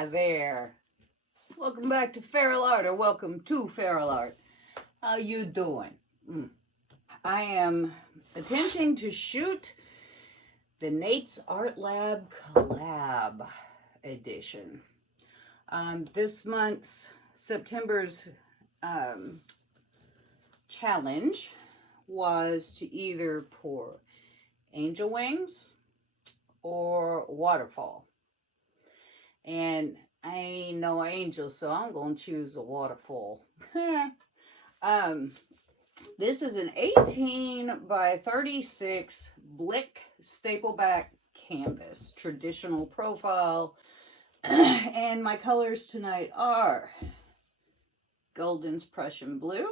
Hi there. Welcome back to feralart, or welcome to feralart. How you doing? I am attempting to shoot the Nate's Art Lab Collab edition. This month's September's challenge was to either pour angel wings or waterfall. And I ain't no angel, so I'm going to choose a waterfall. This is an 18 by 36 Blick staple back canvas, traditional profile. And my colors tonight are Golden's Prussian Blue,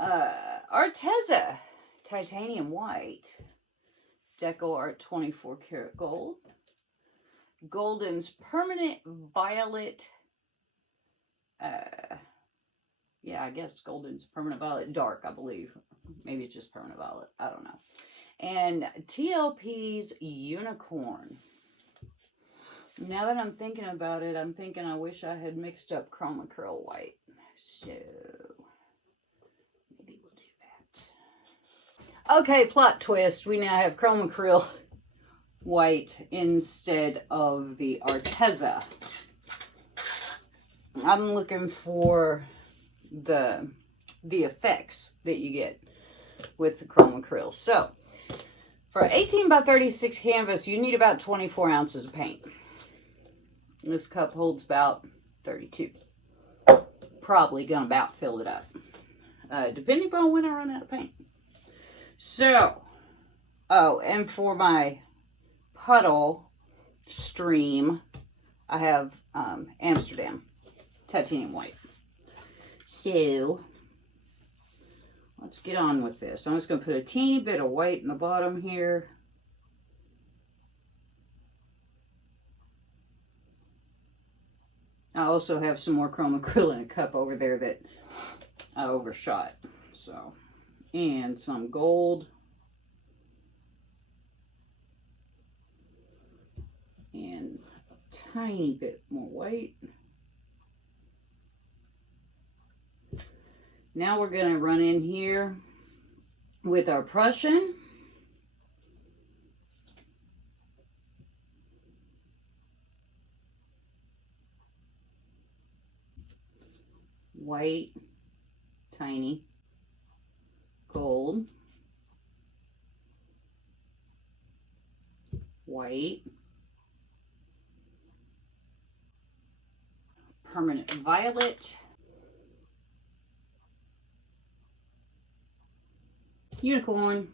Arteza Titanium White, Deco Art 24 karat gold, Golden's Permanent Violet, yeah, I guess Golden's Permanent Violet Dark, I believe. Maybe it's just Permanent Violet, I don't know. And TLP's Unicorn. Now that I'm thinking about it, I'm thinking I wish I had mixed up Chroma Acrylic White. So, maybe we'll do that. Okay, plot twist. We now have Chroma Acrylic White instead of the Arteza. I'm looking for the effects that you get with the Chroma Acrylic. So, for 18 by 36 canvas, you need about 24 ounces of paint. This cup holds about 32. Probably gonna about fill it up, depending upon when I run out of paint. So, oh, and for my puddle stream, I have Amsterdam Titanium White. So, let's get on with this. I'm just going to put a teeny bit of white in the bottom here. I also have some more Chroma Acrylic in a cup over there that I overshot. So, and some gold. And a tiny bit more white. Now we're going to run in here with our Prussian. White, tiny, gold, white, permanent violet, unicorn,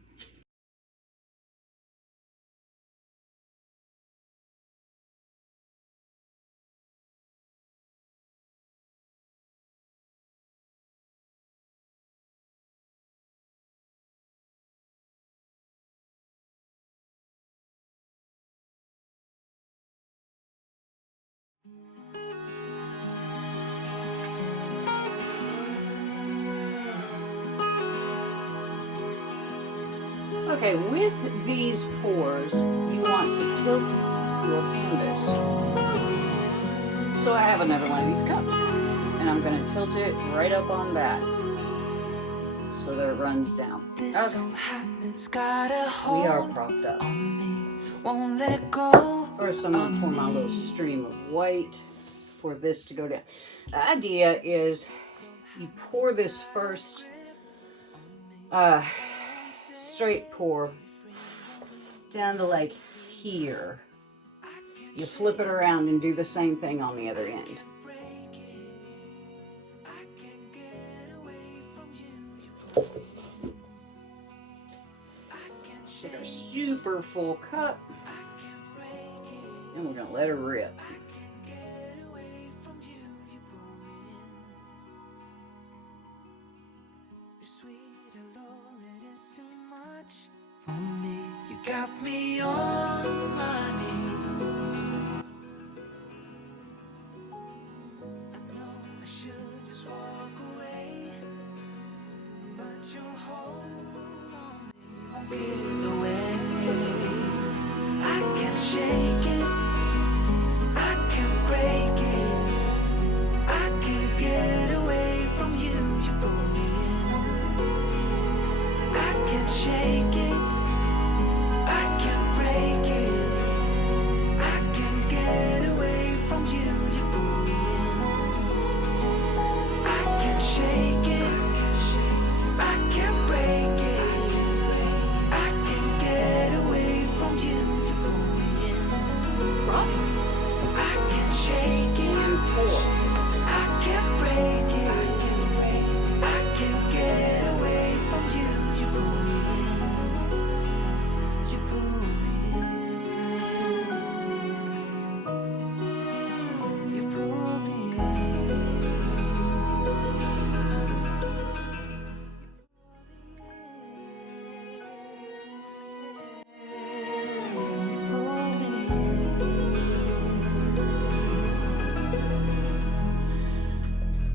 Okay, with these pours, you want to tilt your canvas. So I have another one of these cups, and I'm going to tilt it right up on that so that it runs down. Okay. We are propped up. First, I'm going to pour my little stream of white for this to go down. The idea is you pour this first straight pour down to like here. You flip it around and do the same thing on the other end. Get a super full cup, and we're gonna let her rip. You got me on my knees. I know I should just walk away, but your hold on me won't get away. I can't shake it.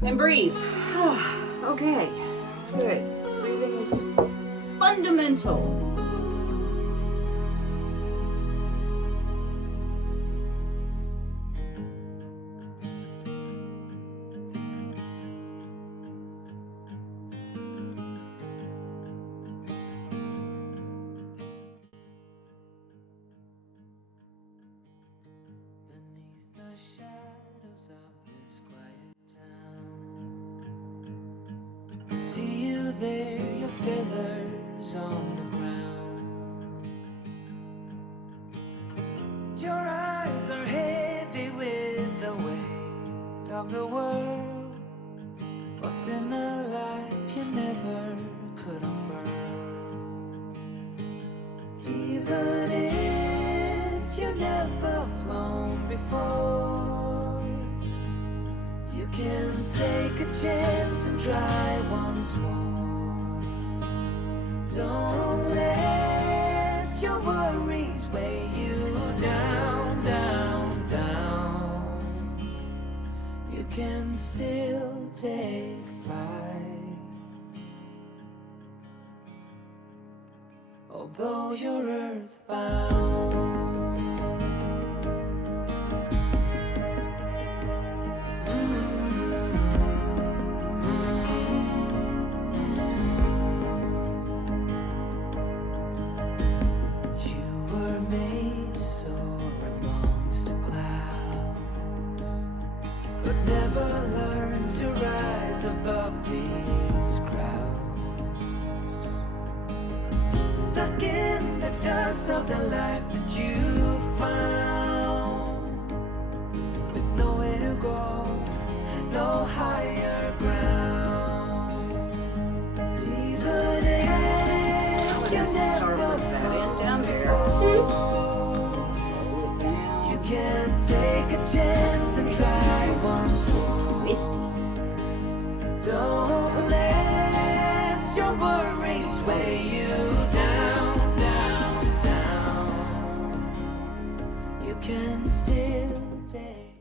And breathe. Okay, good. Breathing is fundamental. Beneath the shadows of this quiet town, I see you there, your feathers on the ground. Your eyes are heavy with the weight of the world. What's in a life you never could afford? Even if you never flown before, you can take a chance and try once more. Don't let your worries weigh you down, down, down. You can still take flight, although you're earthbound. You were made to soar amongst the clouds, but never learn to rise above these crowds. Stuck in the dust of the life that you found, with nowhere to go, no higher ground. Even if you never flown before, you can take a chance and try once more. Don't let your worries weigh you down, down, down. You can still take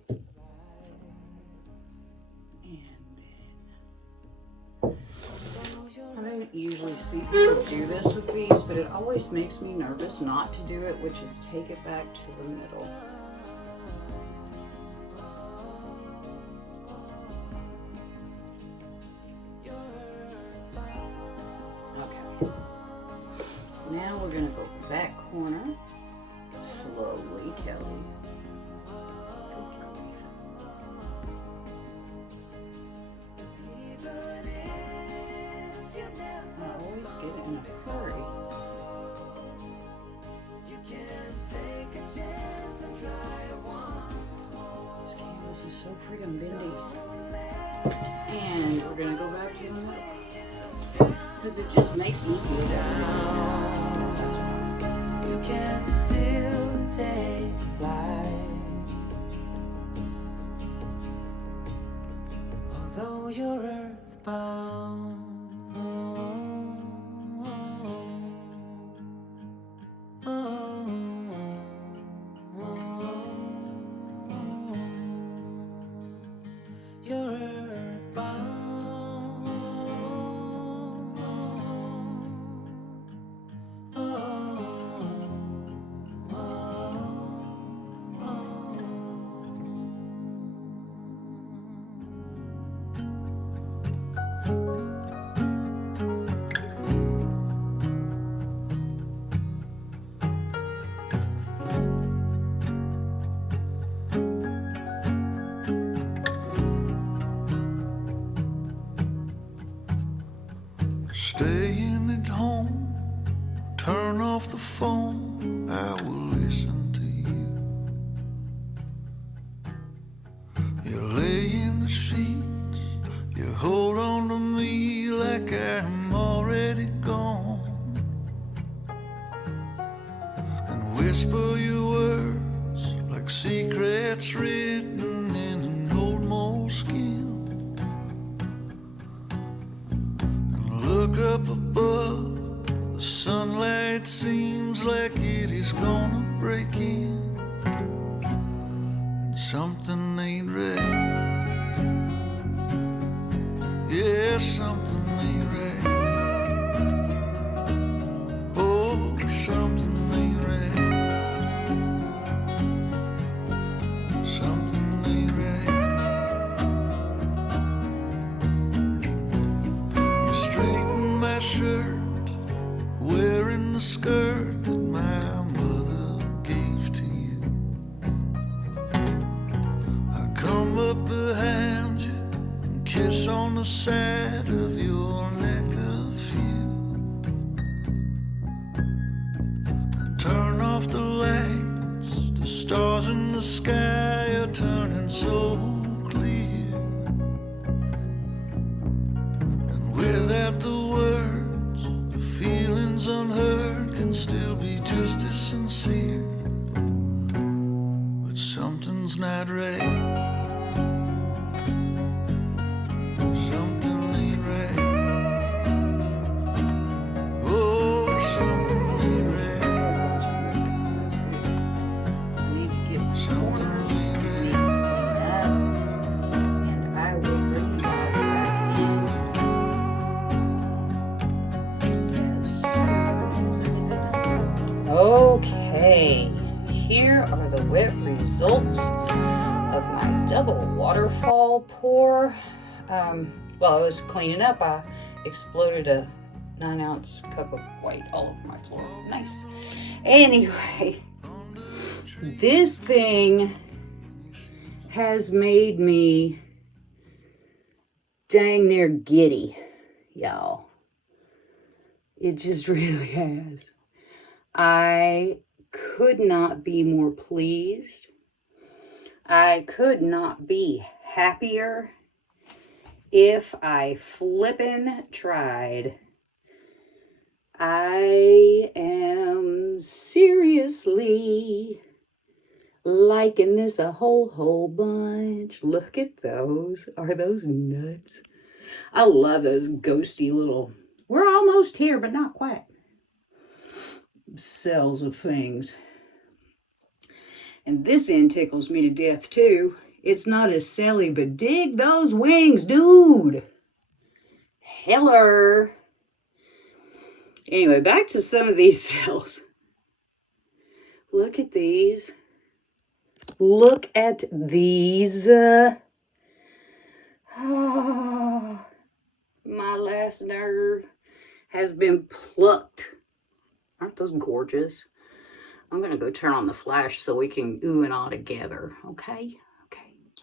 I don't usually see people do this with these, but it always makes me nervous not to do it, which is take it back to the middle. Okay. Now we're going to go back corner. Slowly, Kelly. I always get in a hurry. You can take a chance and try once more. This canvas is so freaking bendy. And we're gonna go back to the middle. Because it just makes me feel down. You can still take flight, although you're earthbound. You're earthbound. Staying at home, turn off the phone, I will listen to you. You lay in the sheets, you hold on to me like I'm already gone, and whisper your words like secrets written in an old moleskin. Look up above, the sunlight seems like it is gonna break in, and something ain't right. something ain't right. Oh, something ain't right. Something ain't right. You straighten my shirt, wearing the skirt that my mother gave to you. I come up behind you and kiss on the side of your neck a few, and turn off the lights. The stars in the sky are turning so clear, and without the words, the feelings unheard can still be just as sincere. But something's not right. Something ain't right. Oh, something ain't right. Something ain't right. And I will bring you guys back in. Okay, here are the wet results of my double waterfall pour. While I was cleaning up, I exploded a 9-ounce cup of white all over my floor. Nice. Anyway, this thing has made me dang near giddy, y'all. It just really has. I could not be more pleased. I could not be happier if I flippin' tried. I am seriously liking this a whole bunch. Look at those. Are those nuts? I love those ghosty little, we're almost here, but not quite, cells of things. And this end tickles me to death too. It's not as silly, but dig those wings, dude. Hello. Anyway, back to some of these cells. Look at these. Look at these. Oh, my last nerve has been plucked. Aren't those gorgeous? I'm going to go turn on the flash so we can ooh and ah together, okay?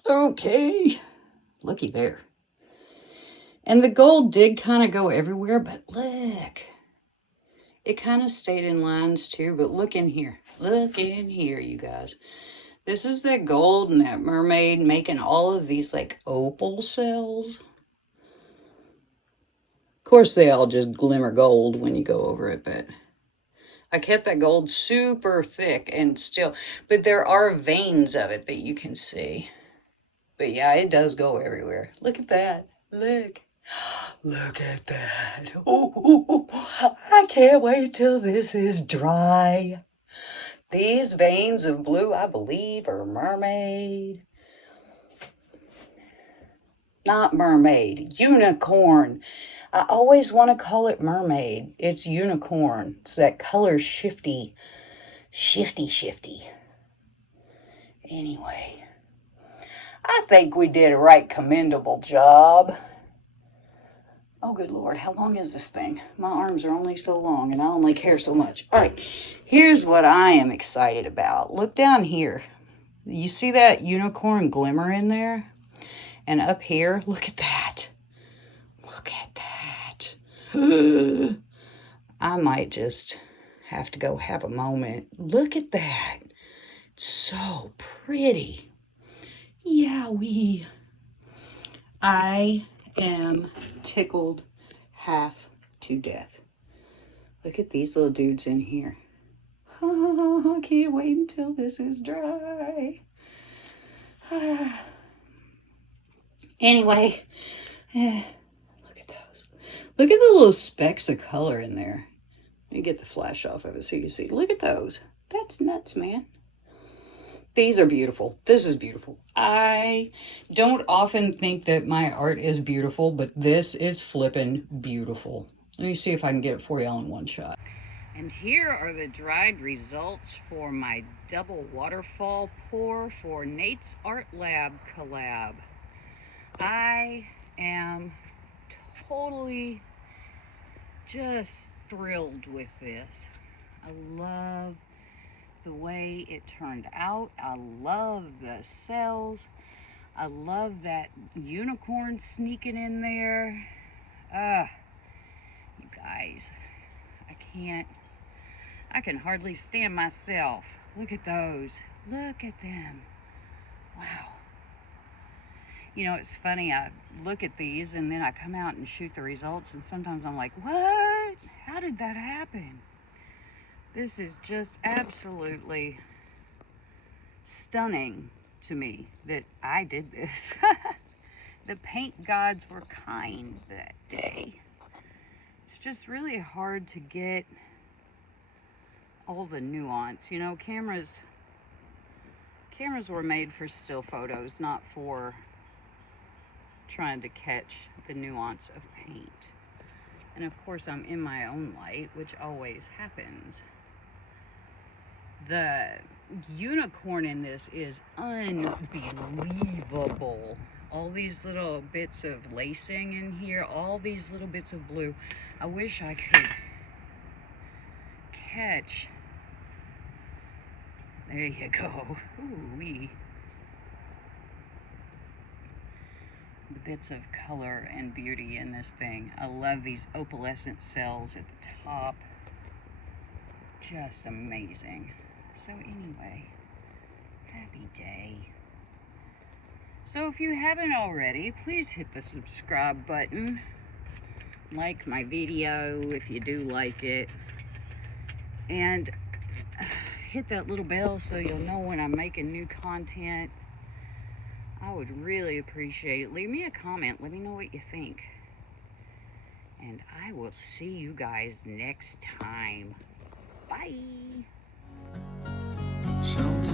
Okay. Looky there. And the gold did kind of go everywhere, but look. It kind of stayed in lines too, but look in here. Look in here, you guys. This is that gold and that mermaid making all of these like opal cells. Of course, they all just glimmer gold when you go over it, but I kept that gold super thick and still, but there are veins of it that you can see. But yeah, it does go everywhere. Look at that. Look. Look at that. Oh, I can't wait till this is dry. These veins of blue, I believe, are mermaid. Not mermaid, unicorn. I always want to call it mermaid. It's unicorn. It's that color shifty. Anyway, I think we did a right commendable job. Oh, good Lord, how long is this thing? My arms are only so long and I only care so much. All right, here's what I am excited about. Look down here. You see that unicorn glimmer in there? And up here, look at that. Look at that. I might just have to go have a moment. Look at that. It's so pretty. Yowee. I am tickled half to death. Look at these little dudes in here. Oh, I can't wait until this is dry. Anyway, look at those. Look at the little specks of color in there. Let me get the flash off of it so you see. Look at those. That's nuts, man. These are beautiful. This is beautiful. I don't often think that my art is beautiful, but this is flippin' beautiful. Let me see if I can get it for you all in one shot. And here are the dried results for my Double Waterfall Pour for Nate's Art Lab collab. I am totally just thrilled with this. I love the way it turned out. I love the cells. I love that unicorn sneaking in there. You guys, I can hardly stand myself. Look at those. Look at them. Wow. You know, it's funny, I look at these and then I come out and shoot the results, and sometimes I'm like, what? How did that happen? This is just absolutely stunning to me that I did this. The paint gods were kind that day. It's just really hard to get all the nuance. You know, cameras were made for still photos, not for trying to catch the nuance of paint. And of course I'm in my own light, which always happens. The unicorn in this is unbelievable. All these little bits of lacing in here, all these little bits of blue. I wish I could catch. There you go. Ooh-wee. The bits of color and beauty in this thing. I love these opalescent cells at the top. Just amazing. So anyway, happy day. So if you haven't already, please hit the subscribe button. Like my video if you do like it. And hit that little bell so you'll know when I'm making new content. I would really appreciate it. Leave me a comment. Let me know what you think. And I will see you guys next time. Bye. Sometimes